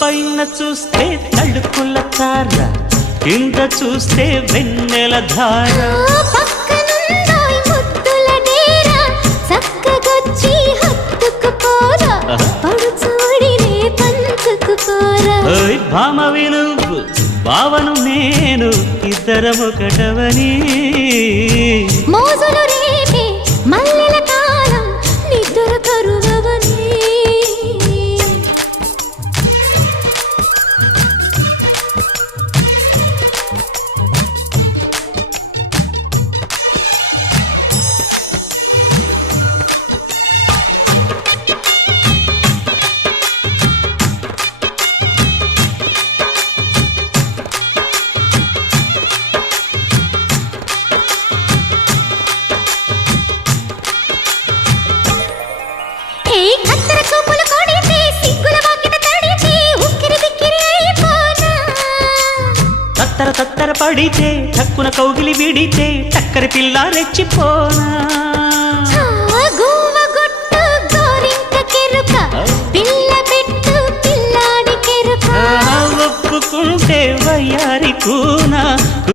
పైన చూస్తే తడుకుల తార, కింద చూస్తే వెన్నెల ధార. పక్కనుందోయ్ ముద్దుల డేరా, చక్కగొచ్చి హత్తుకుపోరా, పడుచూడినే పంచుకుపోరా. ఓయ్ భామ విలువు భావను నేను, ఇద్దరమొకటవని. మోజులు రేపే మల్లెల కాలం, నిద్ర కరువవని. తత్తర తత్తర పడితే, తక్కున కౌగిలి విడితే, చక్కరి పిల్ల రెచ్చిపోనా.